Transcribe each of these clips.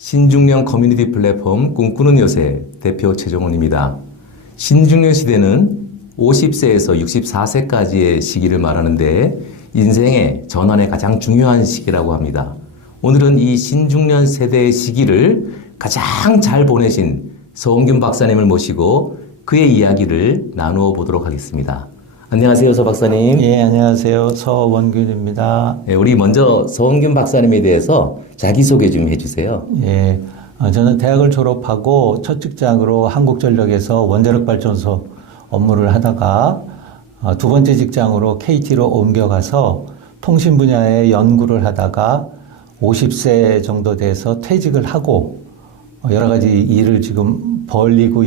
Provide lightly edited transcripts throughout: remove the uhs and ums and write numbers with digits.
신중년 커뮤니티 플랫폼 꿈꾸는 요새 대표 최종원입니다. 신중년 시대는 50세에서 64세까지의 시기를 말하는데 인생의 전환의 가장 중요한 시기라고 합니다. 오늘은 이 신중년 세대의 시기를 가장 잘 보내신 서원균 박사님을 모시고 그의 이야기를 나누어 보도록 하겠습니다. 안녕하세요, 서 박사님. 예, 안녕하세요. 서원균입니다. 우리 먼저 서원균 박사님에 대해서 자기소개 좀 해주세요. 예, 저는 대학을 졸업하고 첫 직장으로 한국전력에서 원자력발전소 업무를 하다가 두 번째 직장으로 KT로 옮겨가서 통신 분야의 연구를 하다가 50세 정도 돼서 퇴직을 하고 여러 가지 일을 지금 벌리고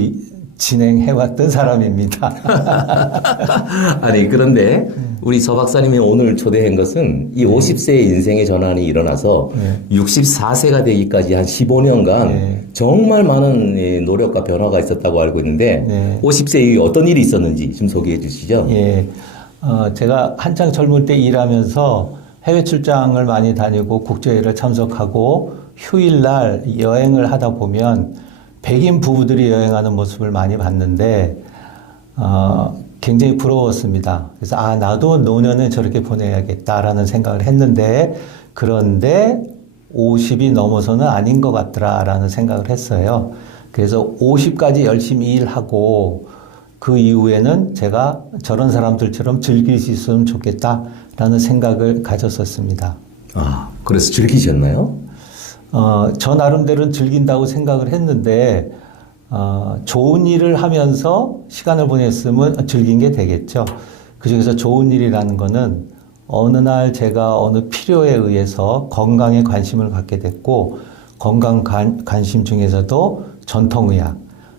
진행해왔던 사람입니다. 아니, 그런데 우리 서 박사님이 오늘 초대한 것은 이 50세의 인생의 전환이 일어나서 64세가 되기까지 한 15년간 정말 많은 노력과 변화가 있었다고 알고 있는데 50세에 어떤 일이 있었는지 좀 소개해 주시죠. 예, 제가 한창 젊을 때 일하면서 해외 출장을 많이 다니고 국제회의를 참석하고 휴일날 여행을 하다 보면 백인 부부들이 여행하는 모습을 많이 봤는데 굉장히 부러웠습니다. 그래서 나도 노년은 저렇게 보내야겠다라는 생각을 했는데 그런데 50이 넘어서는 아닌 것 같더라라는 생각을 했어요. 그래서 50까지 열심히 일하고 그 이후에는 제가 저런 사람들처럼 즐길 수 있으면 좋겠다라는 생각을 가졌었습니다. 그래서 즐기셨나요? 저 나름대로는 즐긴다고 생각을 했는데, 좋은 일을 하면서 시간을 보냈으면 즐긴 게 되겠죠. 그 중에서 좋은 일이라는 거는 어느 날 제가 어느 필요에 의해서 건강에 관심을 갖게 됐고, 건강 관심 중에서도 전통의학,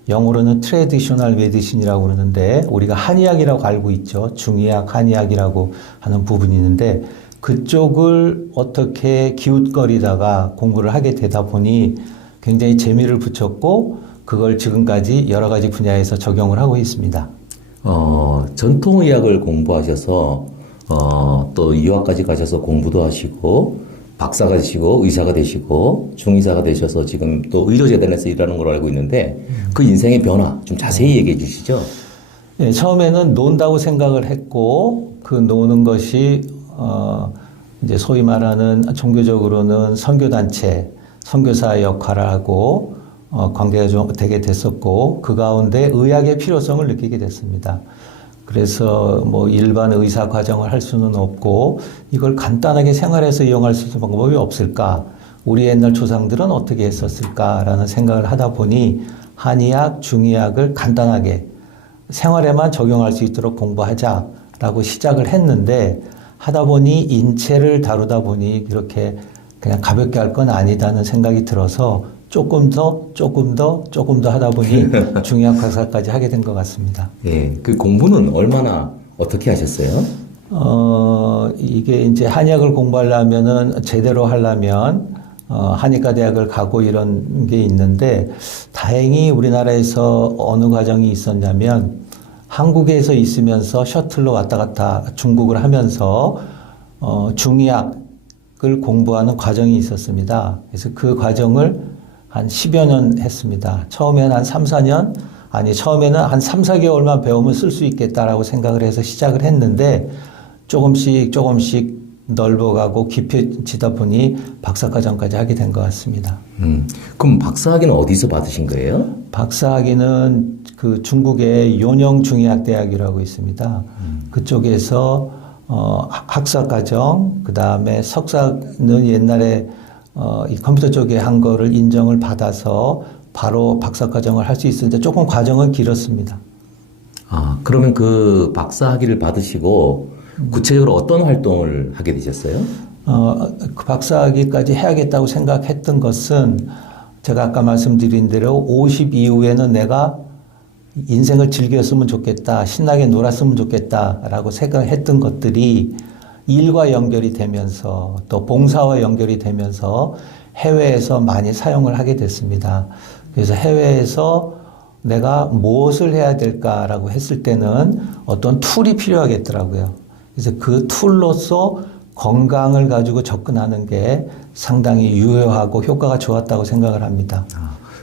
영어로는 트래디셔널 메디신이라고 그러는데, 우리가 한의학이라고 알고 있죠. 중의학, 한의학이라고 하는 부분이 있는데, 그쪽을 어떻게 기웃거리다가 공부를 하게 되다 보니 굉장히 재미를 붙였고 그걸 지금까지 여러 가지 분야에서 적용을 하고 있습니다. 전통의학을 공부하셔서 또 유학까지 가셔서 공부도 하시고 박사가 되시고 의사가 되시고 중의사가 되셔서 지금 또 의료재단에서 일하는 걸로 알고 있는데 그 인생의 변화 좀 자세히 얘기해 주시죠. 네, 처음에는 논다고 생각을 했고 그 노는 것이 이제 소위 말하는 종교적으로는 선교단체, 선교사 역할을 하고 관계가 좀 되게 됐었고 그 가운데 의학의 필요성을 느끼게 됐습니다. 그래서 뭐 일반 의사 과정을 할 수는 없고 이걸 간단하게 생활에서 이용할 수 있는 방법이 없을까? 우리 옛날 조상들은 어떻게 했었을까라는 생각을 하다 보니 한의학, 중의학을 간단하게 생활에만 적용할 수 있도록 공부하자라고 시작을 했는데 하다 보니 인체를 다루다 보니 이렇게 그냥 가볍게 할 건 아니다는 생각이 들어서 조금 더 하다 보니 중의학 박사까지 하게 된 것 같습니다. 예, 그 공부는 얼마나 어떻게 하셨어요? 이게 이제 한의학을 공부하려면은 제대로 하려면 한의과 대학을 가고 이런 게 있는데 다행히 우리나라에서 어느 과정이 있었냐면 한국에서 있으면서 셔틀로 왔다 갔다 중국을 하면서 중의학을 공부하는 과정이 있었습니다. 그래서 그 과정을 한 10여 년 했습니다. 처음에는 한 3, 4년, 처음에는 한 3, 4개월만 배우면 쓸 수 있겠다라고 생각을 해서 시작을 했는데 조금씩 넓어가고 깊어지다 보니 박사과정까지 하게 된 것 같습니다. 그럼 박사학위는 어디서 받으신 거예요? 박사학위는 그 중국의 요녕중의학대학이라고 있습니다. 그쪽에서 학사과정, 그 다음에 석사는 옛날에 이 컴퓨터 쪽에 한 거를 인정을 받아서 바로 박사과정을 할 수 있었는데 조금 과정은 길었습니다. 그러면 그 박사학위를 받으시고 구체적으로 어떤 활동을 하게 되셨어요? 그 박사학위까지 해야겠다고 생각했던 것은 제가 아까 말씀드린 대로 50 이후에는 내가 인생을 즐겼으면 좋겠다, 신나게 놀았으면 좋겠다라고 생각했던 것들이 일과 연결이 되면서 또 봉사와 연결이 되면서 해외에서 많이 사용을 하게 됐습니다. 그래서 해외에서 내가 무엇을 해야 될까라고 했을 때는 어떤 툴이 필요하겠더라고요. 그래서 그 툴로서 건강을 가지고 접근하는 게 상당히 유효하고 효과가 좋았다고 생각을 합니다.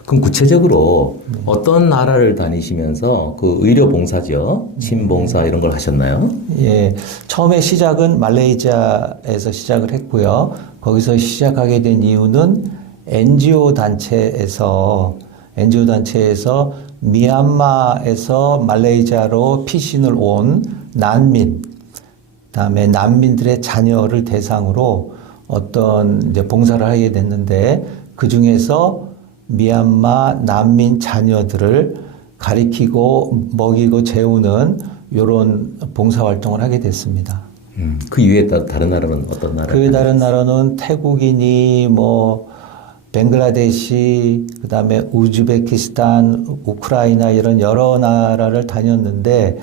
그럼 구체적으로 어떤 나라를 다니시면서 그 의료 봉사죠, 침봉사 이런 걸 하셨나요? 예, 처음에 시작은 말레이시아에서 시작을 했고요. 거기서 시작하게 된 이유는 NGO 단체에서 미얀마에서 말레이시아로 피신을 온 난민, 그다음에 난민들의 자녀를 대상으로 어떤 이제 봉사를 하게 됐는데 그 중에서 미얀마 난민 자녀들을 가리키고 먹이고 재우는 이런 봉사 활동을 하게 됐습니다. 그 이외에 다른 나라는 어떤 나라? 그 다른 나라는 태국이니 뭐 벵글라데시, 그다음에 우즈베키스탄, 우크라이나 이런 여러 나라를 다녔는데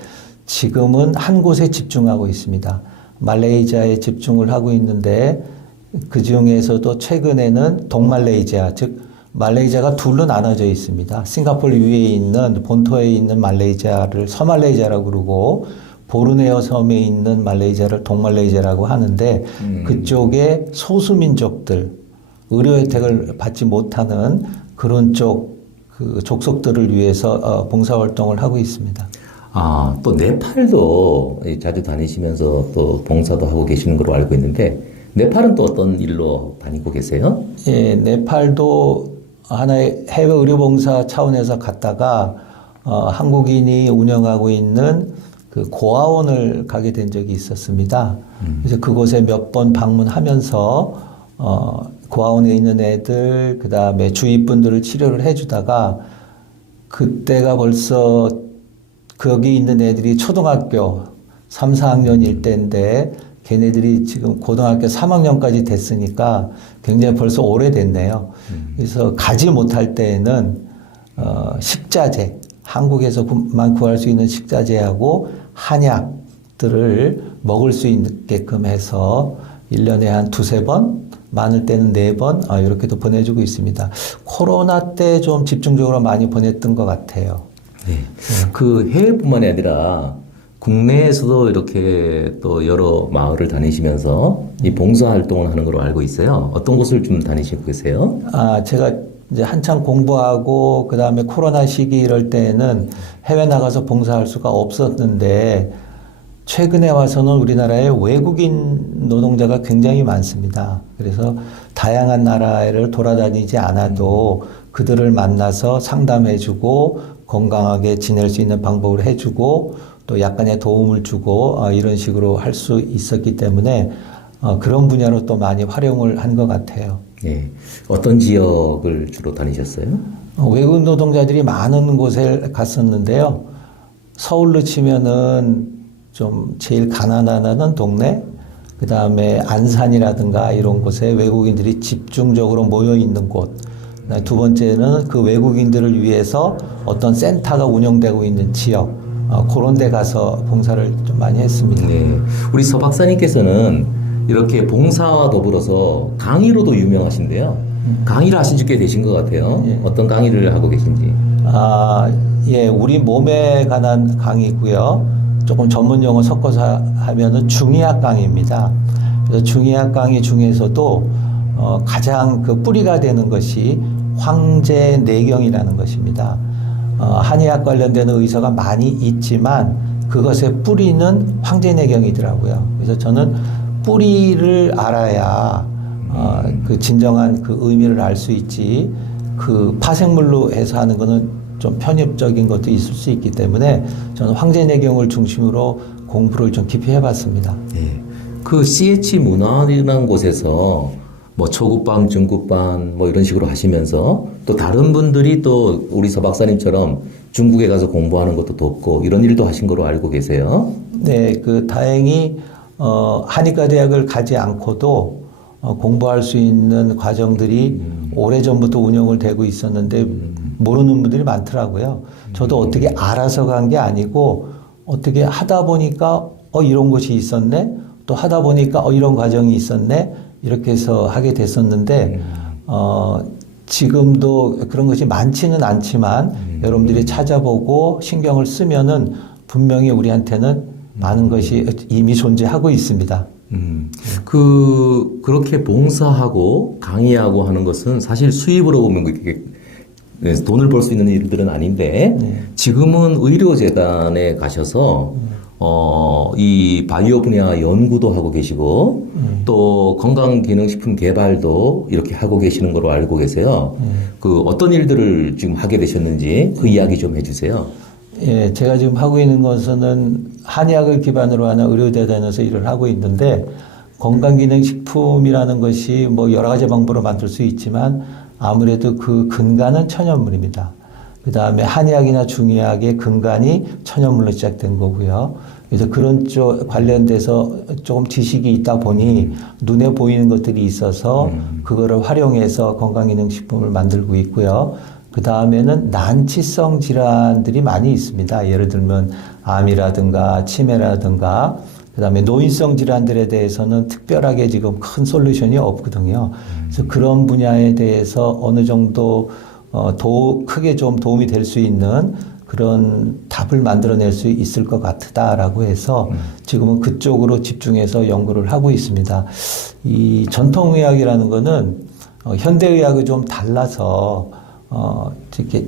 지금은 한 곳에 집중하고 있습니다. 말레이시아에 집중을 하고 있는데 그 중에서도 최근에는 동말레이시아, 즉 말레이시아가 둘로 나눠져 있습니다. 싱가포르 위에 있는 본토에 있는 말레이시아를 서말레이시아라고 그러고 보르네오 섬에 있는 말레이시아를 동말레이시아라고 하는데 그쪽에 소수민족들 의료 혜택을 받지 못하는 그런 그 족속들을 위해서 봉사활동을 하고 있습니다. 또 네팔도 자주 다니시면서 또 봉사도 하고 계시는 걸로 알고 있는데 네팔은 또 어떤 일로 다니고 계세요? 예, 네팔도 하나의 해외 의료봉사 차원에서 갔다가 한국인이 운영하고 있는 그 고아원을 가게 된 적이 있었습니다. 그래서 그곳에 몇 번 방문하면서 고아원에 있는 애들, 그 다음에 주위 분들을 치료를 해주다가 그때가 벌써 거기 있는 애들이 초등학교 3, 4학년일 때인데 걔네들이 지금 고등학교 3학년까지 됐으니까 굉장히 벌써 오래됐네요. 그래서 가지 못할 때에는 식자재, 한국에서만 구할 수 있는 식자재하고 한약들을 먹을 수 있게끔 해서 1년에 한 2-3번, 많을 때는 4번, 이렇게도 보내주고 있습니다. 코로나 때 좀 집중적으로 많이 보냈던 것 같아요. 네. 그 해외뿐만이 아니라 국내에서도 이렇게 또 여러 마을을 다니시면서 이 봉사 활동을 하는 걸로 알고 있어요. 어떤 곳을 좀 다니시고 계세요? 제가 이제 한창 공부하고 그 다음에 코로나 시기 이럴 때는 해외 나가서 봉사할 수가 없었는데 최근에 와서는 우리나라에 외국인 노동자가 굉장히 많습니다. 그래서 다양한 나라를 돌아다니지 않아도 그들을 만나서 상담해주고 건강하게 지낼 수 있는 방법을 해주고 또 약간의 도움을 주고 이런 식으로 할 수 있었기 때문에 그런 분야로 또 많이 활용을 한 것 같아요. 네. 어떤 지역을 주로 다니셨어요? 외국인 노동자들이 많은 곳에 갔었는데요. 서울로 치면은 좀 제일 가난한 동네, 그 다음에 안산이라든가 이런 곳에 외국인들이 집중적으로 모여 있는 곳. 두 번째는 그 외국인들을 위해서 어떤 센터가 운영되고 있는 지역. 그런 데 가서 봉사를 좀 많이 했습니다. 네. 우리 서 박사님께서는 이렇게 봉사와 더불어서 강의로도 유명하신데요. 강의를 하신 지 꽤 되신 것 같아요. 예. 어떤 강의를 하고 계신지. 예, 우리 몸에 관한 강의고요. 조금 전문 용어 섞어서 하면은 중의학 강의입니다. 그래서 중의학 강의 중에서도 가장 그 뿌리가 되는 것이 황제내경이라는 것입니다. 한의학 관련된 의서가 많이 있지만 그것의 뿌리는 황제내경이더라고요. 그래서 저는 뿌리를 알아야 그 진정한 그 의미를 알 수 있지 그 파생물로 해서 하는 거는 좀 편협적인 것도 있을 수 있기 때문에 저는 황제내경을 중심으로 공부를 좀 깊이 해봤습니다. 네. 그 CH 문화라는 곳에서 뭐 초급반, 중급반 뭐 이런 식으로 하시면서 또 다른 분들이 또 우리 서 박사님처럼 중국에 가서 공부하는 것도 돕고 이런 일도 하신 거로 알고 계세요? 네, 그 다행히 한의과 대학을 가지 않고도 공부할 수 있는 과정들이 오래전부터 운영을 되고 있었는데 모르는 분들이 많더라고요. 저도 어떻게 알아서 간 게 아니고 어떻게 하다 보니까 이런 것이 있었네. 또 하다 보니까 이런 과정이 있었네. 이렇게 해서 하게 됐었는데 지금도 그런 것이 많지는 않지만 여러분들이 찾아보고 신경을 쓰면은 분명히 우리한테는 많은 것이 이미 존재하고 있습니다. 그렇게 봉사하고 강의하고 하는 것은 사실 수입으로 보면 그게 돈을 벌 수 있는 일들은 아닌데, 지금은 의료재단에 가셔서, 이 바이오 분야 연구도 하고 계시고, 또 건강기능식품 개발도 이렇게 하고 계시는 걸로 알고 계세요. 그 어떤 일들을 지금 하게 되셨는지 그 이야기 좀 해주세요. 예, 제가 지금 하고 있는 것은 한의학을 기반으로 하는 의료재단에서 일을 하고 있는데, 건강기능식품이라는 것이 뭐 여러 가지 방법으로 만들 수 있지만 아무래도 그 근간은 천연물입니다. 그 다음에 한의학이나 중의학의 근간이 천연물로 시작된 거고요. 그래서 그런 쪽 관련돼서 조금 지식이 있다 보니 눈에 보이는 것들이 있어서 그거를 활용해서 건강기능식품을 만들고 있고요. 그 다음에는 난치성 질환들이 많이 있습니다. 예를 들면 암이라든가 치매라든가 그 다음에 노인성 질환들에 대해서는 특별하게 지금 큰 솔루션이 없거든요. 그래서 그런 분야에 대해서 어느 정도 크게 좀 도움이 될 수 있는 그런 답을 만들어낼 수 있을 것 같다라고 해서 지금은 그쪽으로 집중해서 연구를 하고 있습니다. 이 전통의학이라는 거는 현대의학이 좀 달라서 이렇게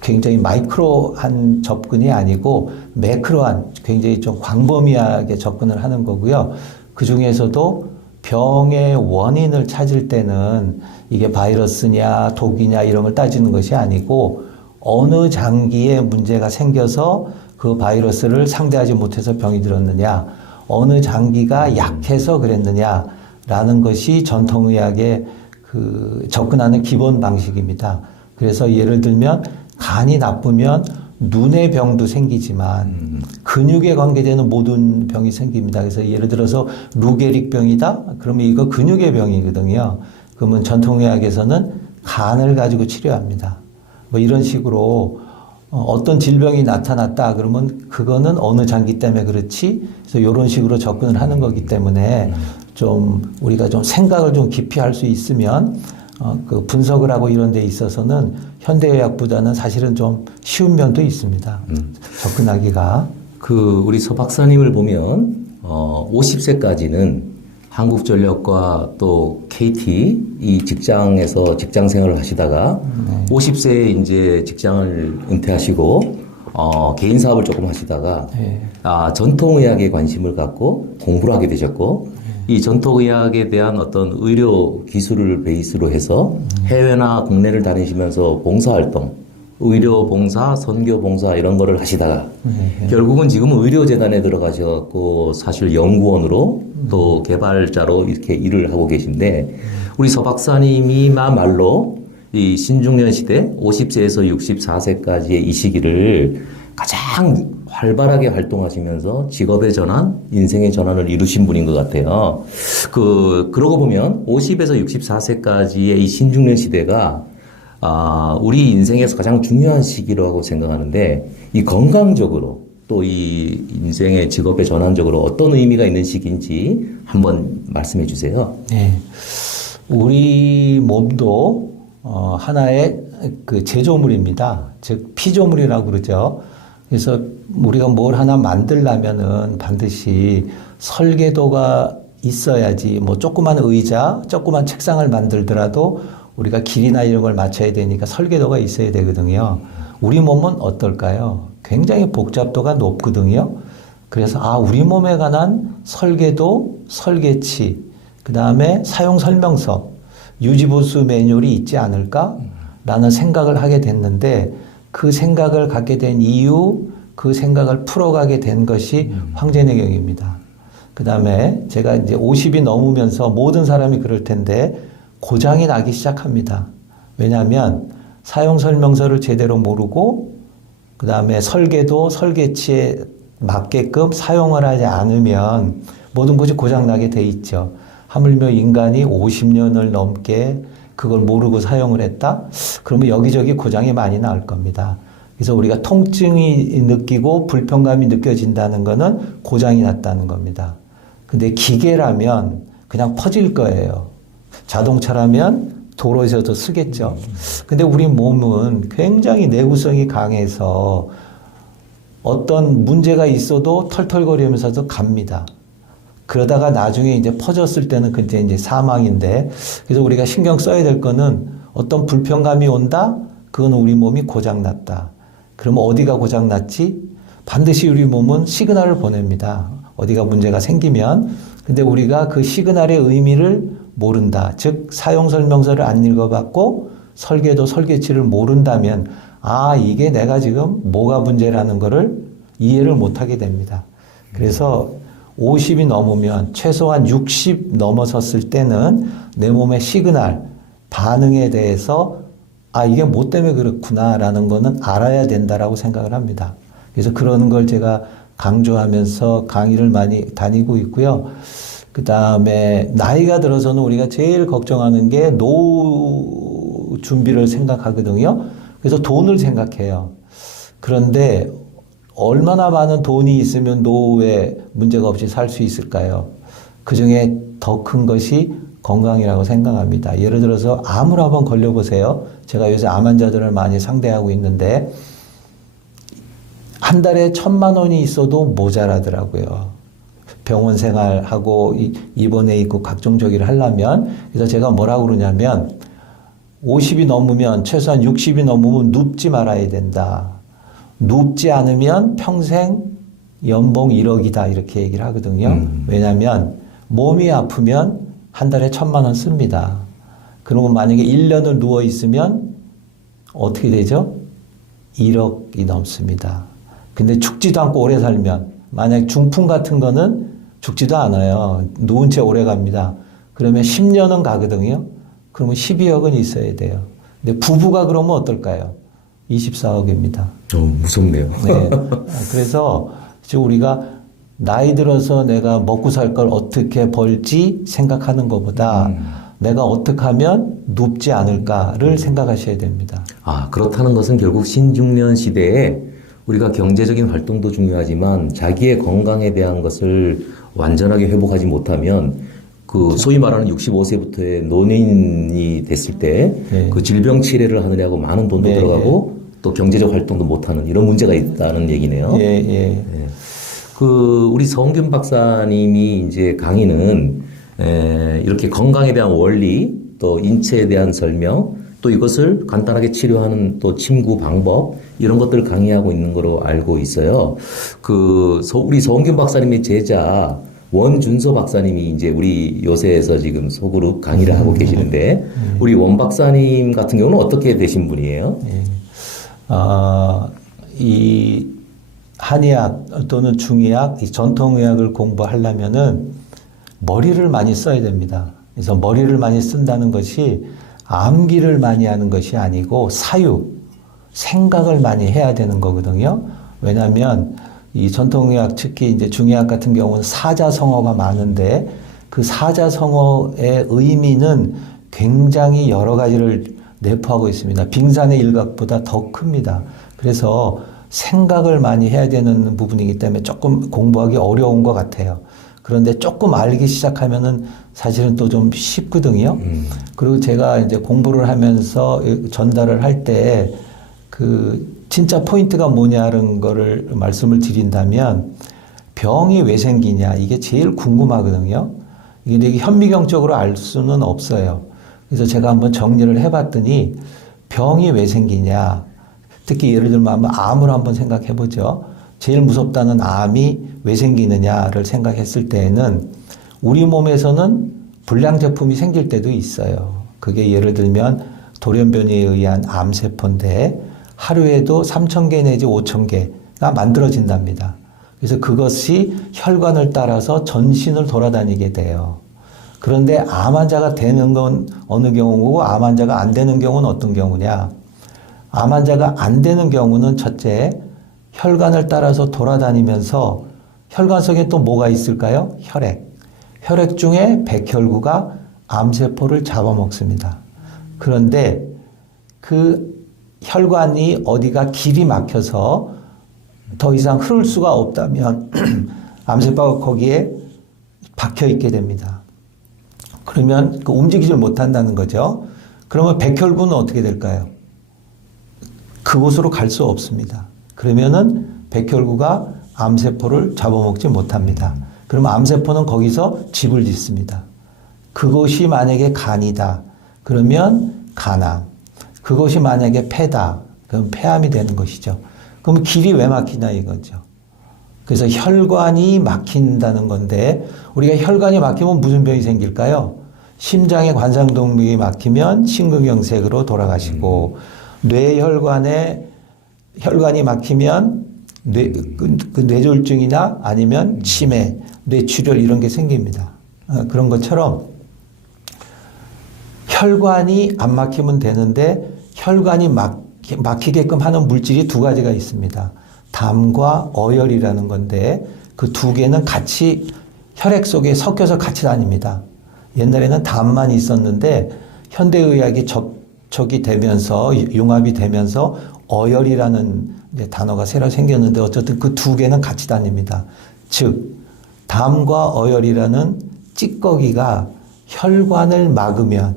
굉장히 마이크로한 접근이 아니고 매크로한 굉장히 좀 광범위하게 접근을 하는 거고요. 그 중에서도 병의 원인을 찾을 때는 이게 바이러스냐 독이냐 이런 걸 따지는 것이 아니고 어느 장기에 문제가 생겨서 그 바이러스를 상대하지 못해서 병이 들었느냐, 어느 장기가 약해서 그랬느냐라는 것이 전통의학의 그 접근하는 기본 방식입니다. 그래서 예를 들면 간이 나쁘면 눈의 병도 생기지만 근육에 관계되는 모든 병이 생깁니다. 그래서 예를 들어서 루게릭병이다? 그러면 이거 근육의 병이거든요. 그러면 전통의학에서는 간을 가지고 치료합니다. 뭐 이런 식으로 어떤 질병이 나타났다 그러면 그거는 어느 장기 때문에 그렇지. 그래서 이런 식으로 접근을 하는 거기 때문에 좀 우리가 좀 생각을 좀 깊이 할 수 있으면 그 분석을 하고 이런 데 있어서는 현대의학보다는 사실은 좀 쉬운 면도 있습니다. 접근하기가. 우리 서 박사님을 보면 50세까지는 한국전력과 또 KT 이 직장에서 직장 생활을 하시다가 50세에 이제 직장을 은퇴하시고 개인 사업을 조금 하시다가 전통의학에 관심을 갖고 공부를 하게 되셨고 이 전통의학에 대한 어떤 의료 기술을 베이스로 해서 해외나 국내를 다니시면서 봉사활동, 의료봉사, 선교봉사 이런 거를 하시다가 결국은 지금은 의료재단에 들어가셔갖고 사실 연구원으로 또 개발자로 이렇게 일을 하고 계신데 우리 서 박사님이야말로 이 신중년 시대 50세에서 64세까지의 이 시기를 가장 활발하게 활동하시면서 직업의 전환, 인생의 전환을 이루신 분인 것 같아요. 그러고 보면 50에서 64세까지의 이 신중년 시대가 우리 인생에서 가장 중요한 시기라고 생각하는데 이 건강적으로 또 이 인생의 직업의 전환적으로 어떤 의미가 있는 시기인지 한번 말씀해 주세요. 네. 우리 몸도 하나의 그 제조물입니다. 즉 피조물이라고 그러죠. 그래서 우리가 뭘 하나 만들려면은 반드시 설계도가 있어야지 뭐 조그만 의자, 조그만 책상을 만들더라도 우리가 길이나 이런 걸 맞춰야 되니까 설계도가 있어야 되거든요. 우리 몸은 어떨까요? 굉장히 복잡도가 높거든요. 그래서 우리 몸에 관한 설계도, 설계치, 그 다음에 사용 설명서, 유지보수 매뉴얼이 있지 않을까라는 생각을 하게 됐는데 그 생각을 갖게 된 이유, 그 생각을 풀어가게 된 것이 황제내경입니다. 그 다음에 제가 이제 50이 넘으면서 모든 사람이 그럴 텐데 고장이 나기 시작합니다. 왜냐하면 사용 설명서를 제대로 모르고 그 다음에 설계도, 설계치에 맞게끔 사용을 하지 않으면 모든 것이 고장나게 돼 있죠. 하물며 인간이 50년을 넘게 그걸 모르고 사용을 했다? 그러면 여기저기 고장이 많이 나올 겁니다. 그래서 우리가 통증이 느끼고 불편감이 느껴진다는 거는 고장이 났다는 겁니다. 근데 기계라면 그냥 퍼질 거예요. 자동차라면 도로에서도 쓰겠죠. 근데 우리 몸은 굉장히 내구성이 강해서 어떤 문제가 있어도 털털거리면서도 갑니다. 그러다가 나중에 이제 퍼졌을 때는 그때 이제 사망인데, 그래서 우리가 신경 써야 될 거는 어떤 불편감이 온다? 그건 우리 몸이 고장났다. 그러면 어디가 고장났지? 반드시 우리 몸은 시그널을 보냅니다. 어디가 문제가 생기면. 근데 우리가 그 시그널의 의미를 모른다. 즉, 사용설명서를 안 읽어봤고, 설계도 설계치를 모른다면, 아, 이게 내가 지금 뭐가 문제라는 거를 이해를 못하게 됩니다. 그래서 50이 넘으면 최소한 60 넘어섰을 때는 내 몸의 시그널, 반응에 대해서 아, 이게 뭐 때문에 그렇구나라는 거는 알아야 된다라고 생각을 합니다. 그래서 그런 걸 제가 강조하면서 강의를 많이 다니고 있고요. 그 다음에 나이가 들어서는 우리가 제일 걱정하는 게 노후 준비를 생각하거든요. 그래서 돈을 생각해요. 그런데 얼마나 많은 돈이 있으면 노후에 문제가 없이 살 수 있을까요? 그 중에 더 큰 것이 건강이라고 생각합니다. 예를 들어서 암을 한번 걸려보세요. 제가 요새 암 환자들을 많이 상대하고 있는데 한 달에 1,000만 원이 있어도 모자라더라고요. 병원 생활하고 입원해 있고 각종 저기를 하려면. 그래서 제가 뭐라고 그러냐면 50이 넘으면 최소한 60이 넘으면 눕지 말아야 된다. 눕지 않으면 평생 연봉 1억이다 이렇게 얘기를 하거든요. 왜냐하면 몸이 아프면 한 달에 1,000만 원 씁니다. 그러면 만약에 1년을 누워 있으면 어떻게 되죠? 1억이 넘습니다. 근데 죽지도 않고 오래 살면 만약 중풍 같은 거는 죽지도 않아요. 누운 채 오래 갑니다. 그러면 10년은 가거든요. 그러면 12억은 있어야 돼요. 근데 부부가 그러면 어떨까요? 24억입니다. 무섭네요. 네. 그래서 지금 우리가 나이 들어서 내가 먹고 살 걸 어떻게 벌지 생각하는 것보다 내가 어떻게 하면 눕지 않을까를 생각하셔야 됩니다. 아, 그렇다는 것은 결국 신중년 시대에 우리가 경제적인 활동도 중요하지만 자기의 건강에 대한 것을 완전하게 회복하지 못하면 그 소위 말하는 65세부터의 노인이 됐을 때 그 질병 치료를 하느냐고 많은 돈도 들어가고 또 경제적 활동도 못하는 이런 문제가 있다는 얘기네요. 그 우리 성균 박사님이 이제 강의는 이렇게 건강에 대한 원리 또 인체에 대한 설명 또 이것을 간단하게 치료하는 또 침구 방법 이런 것들을 강의하고 있는 거로 알고 있어요. 그 우리 성균 박사님의 제자 원준서 박사님이 이제 우리 요새에서 지금 소그룹 강의를 하고 계시는데 우리 원 박사님 같은 경우는 어떻게 되신 분이에요? 이 한의학 또는 중의학, 이 전통의학을 공부하려면은 머리를 많이 써야 됩니다. 그래서 머리를 많이 쓴다는 것이 암기를 많이 하는 것이 아니고 사유, 생각을 많이 해야 되는 거거든요. 왜냐하면 이 전통의학 특히 이제 중의학 같은 경우는 사자성어가 많은데 그 사자성어의 의미는 굉장히 여러 가지를 내포하고 있습니다. 빙산의 일각보다 더 큽니다. 그래서 생각을 많이 해야 되는 부분이기 때문에 조금 공부하기 어려운 것 같아요. 그런데 조금 알기 시작하면은 사실은 또 좀 쉽거든요. 그리고 제가 이제 공부를 하면서 전달을 할 때 그 진짜 포인트가 뭐냐는 거를 말씀을 드린다면 병이 왜 생기냐 이게 제일 궁금하거든요. 이게 현미경적으로 알 수는 없어요. 그래서 제가 한번 정리를 해봤더니 병이 왜 생기냐. 특히 예를 들면 암을 한번 생각해 보죠. 제일 무섭다는 암이 왜 생기느냐를 생각했을 때에는 우리 몸에서는 불량 제품이 생길 때도 있어요. 그게 예를 들면 돌연변이에 의한 암세포인데 하루에도 3,000개 내지 5,000개가 만들어진답니다. 그래서 그것이 혈관을 따라서 전신을 돌아다니게 돼요. 그런데 암 환자가 되는 건 어느 경우고 암 환자가 안 되는 경우는 어떤 경우냐? 암 환자가 안 되는 경우는 첫째, 혈관을 따라서 돌아다니면서 혈관 속에 또 뭐가 있을까요? 혈액. 혈액 중에 백혈구가 암세포를 잡아먹습니다. 그런데 그 혈관이 어디가 길이 막혀서 더 이상 흐를 수가 없다면 암세포가 거기에 박혀 있게 됩니다. 그러면 그 움직이질 못한다는 거죠. 그러면 백혈구는 어떻게 될까요? 그곳으로 갈 수 없습니다. 그러면은 백혈구가 암세포를 잡아먹지 못합니다. 그럼 암세포는 거기서 집을 짓습니다. 그것이 만약에 간이다. 그러면 간암. 그것이 만약에 폐다. 그럼 폐암이 되는 것이죠. 그럼 길이 왜 막히냐 이거죠. 그래서 혈관이 막힌다는 건데 우리가 혈관이 막히면 무슨 병이 생길까요? 심장의 관상동맥이 막히면 심근경색으로 돌아가시고 뇌혈관에 혈관이 막히면 뇌졸중이나 아니면 치매, 뇌출혈 이런 게 생깁니다. 그런 것처럼 혈관이 안 막히면 되는데 혈관이 막히게끔 하는 물질이 두 가지가 있습니다. 담과 어혈이라는 건데 그 두 개는 같이 혈액 속에 섞여서 같이 다닙니다. 옛날에는 담만 있었는데 현대의학이 접촉이 되면서 융합이 되면서 어혈이라는 이제 단어가 새로 생겼는데 어쨌든 그 두 개는 같이 다닙니다. 즉 담과 어혈이라는 찌꺼기가 혈관을 막으면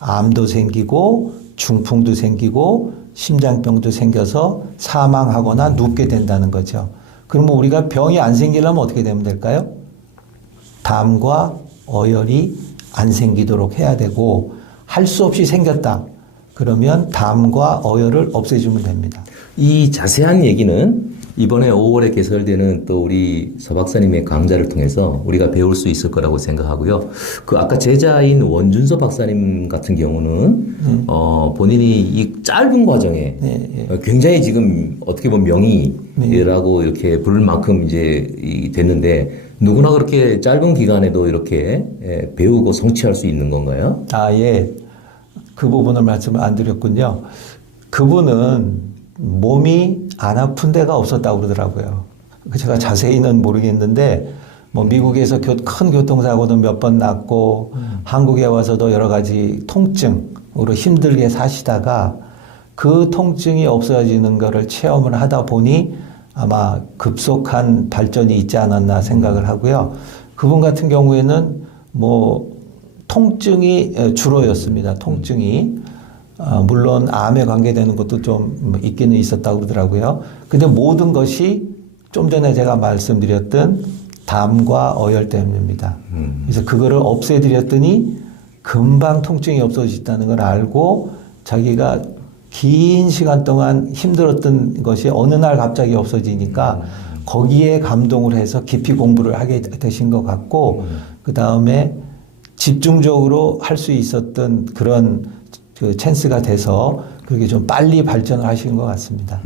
암도 생기고 중풍도 생기고 심장병도 생겨서 사망하거나 눕게 된다는 거죠. 그러면 우리가 병이 안 생기려면 어떻게 되면 될까요? 담과 어혈이 안 생기도록 해야 되고 할 수 없이 생겼다. 그러면 담과 어혈을 없애주면 됩니다. 이 자세한 얘기는 이번에 5월에 개설되는 또 우리 서 박사님의 강좌를 통해서 우리가 배울 수 있을 거라고 생각하고요. 그 아까 제자인 원준서 박사님 같은 경우는 본인이 이 짧은 과정에 굉장히 지금 어떻게 보면 명의라고 이렇게 부를 만큼 이제 됐는데 누구나 그렇게 짧은 기간에도 이렇게 배우고 성취할 수 있는 건가요? 아, 예. 그 부분을 말씀을 안 드렸군요. 그분은 몸이 안 아픈 데가 없었다고 그러더라고요. 제가 자세히는 모르겠는데, 뭐 미국에서 큰 교통사고도 몇 번 났고, 한국에 와서도 여러 가지 통증으로 힘들게 사시다가 그 통증이 없어지는 거를 체험을 하다 보니 아마 급속한 발전이 있지 않았나 생각을 하고요. 그분 같은 경우에는 뭐 통증이 주로였습니다. 통증이. 물론 암에 관계되는 것도 좀 있기는 있었다고 그러더라고요. 근데 모든 것이 좀 전에 제가 말씀드렸던 담과 어혈 때문입니다. 그래서 그거를 없애드렸더니 금방 통증이 없어졌다는 걸 알고 자기가 긴 시간 동안 힘들었던 것이 어느 날 갑자기 없어지니까 거기에 감동을 해서 깊이 공부를 하게 되신 것 같고 그 다음에 집중적으로 할 수 있었던 그런 그 찬스가 돼서 그렇게 좀 빨리 발전을 하신 것 같습니다.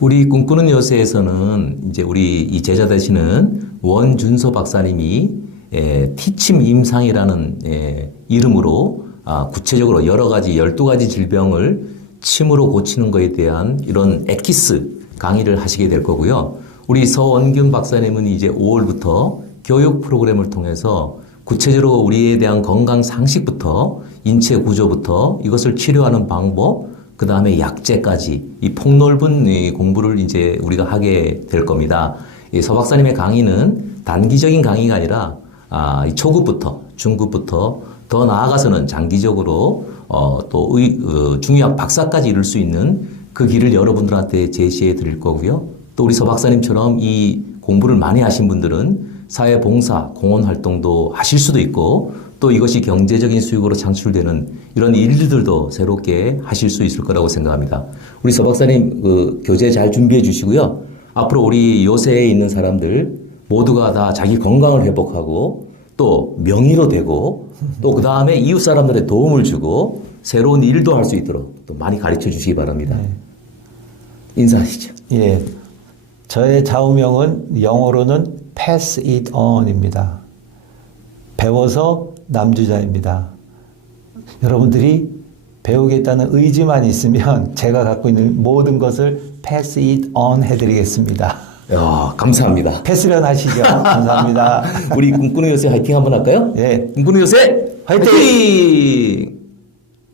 우리 꿈꾸는 여세에서는 이제 우리 이 제자 되시는 원준서 박사님이 티침 임상이라는 이름으로 구체적으로 여러 가지 12가지 질병을 침으로 고치는 것에 대한 이런 엑기스 강의를 하시게 될 거고요. 우리 서원균 박사님은 이제 5월부터 교육 프로그램을 통해서 구체적으로 우리에 대한 건강 상식부터 인체 구조부터 이것을 치료하는 방법, 그 다음에 약제까지 이 폭넓은 이 공부를 이제 우리가 하게 될 겁니다. 이 서 박사님의 강의는 단기적인 강의가 아니라 초급부터 중급부터 더 나아가서는 장기적으로 또 중의학 박사까지 이룰 수 있는 그 길을 여러분들한테 제시해 드릴 거고요. 또 우리 서 박사님처럼 이 공부를 많이 하신 분들은 사회봉사, 공헌 활동도 하실 수도 있고 또 이것이 경제적인 수익으로 창출되는 이런 일들도 새롭게 하실 수 있을 거라고 생각합니다. 우리 서 박사님 그 교재 잘 준비해 주시고요. 앞으로 우리 요새에 있는 사람들 모두가 다 자기 건강을 회복하고 또 명의로 되고 또 그 다음에 이웃 사람들의 도움을 주고 새로운 일도 할 수 있도록 또 많이 가르쳐 주시기 바랍니다. 인사하시죠. 예. 저의 좌우명은 영어로는 pass it on입니다. 배워서 남주자입니다. 여러분들이 배우겠다는 의지만 있으면 제가 갖고 있는 모든 것을 pass it on 해드리겠습니다. 야, 감사합니다. 패스련 하시죠. 감사합니다. 우리 꿈꾸는 요새 화이팅 한번 할까요? 예. 꿈꾸는 요새 화이팅!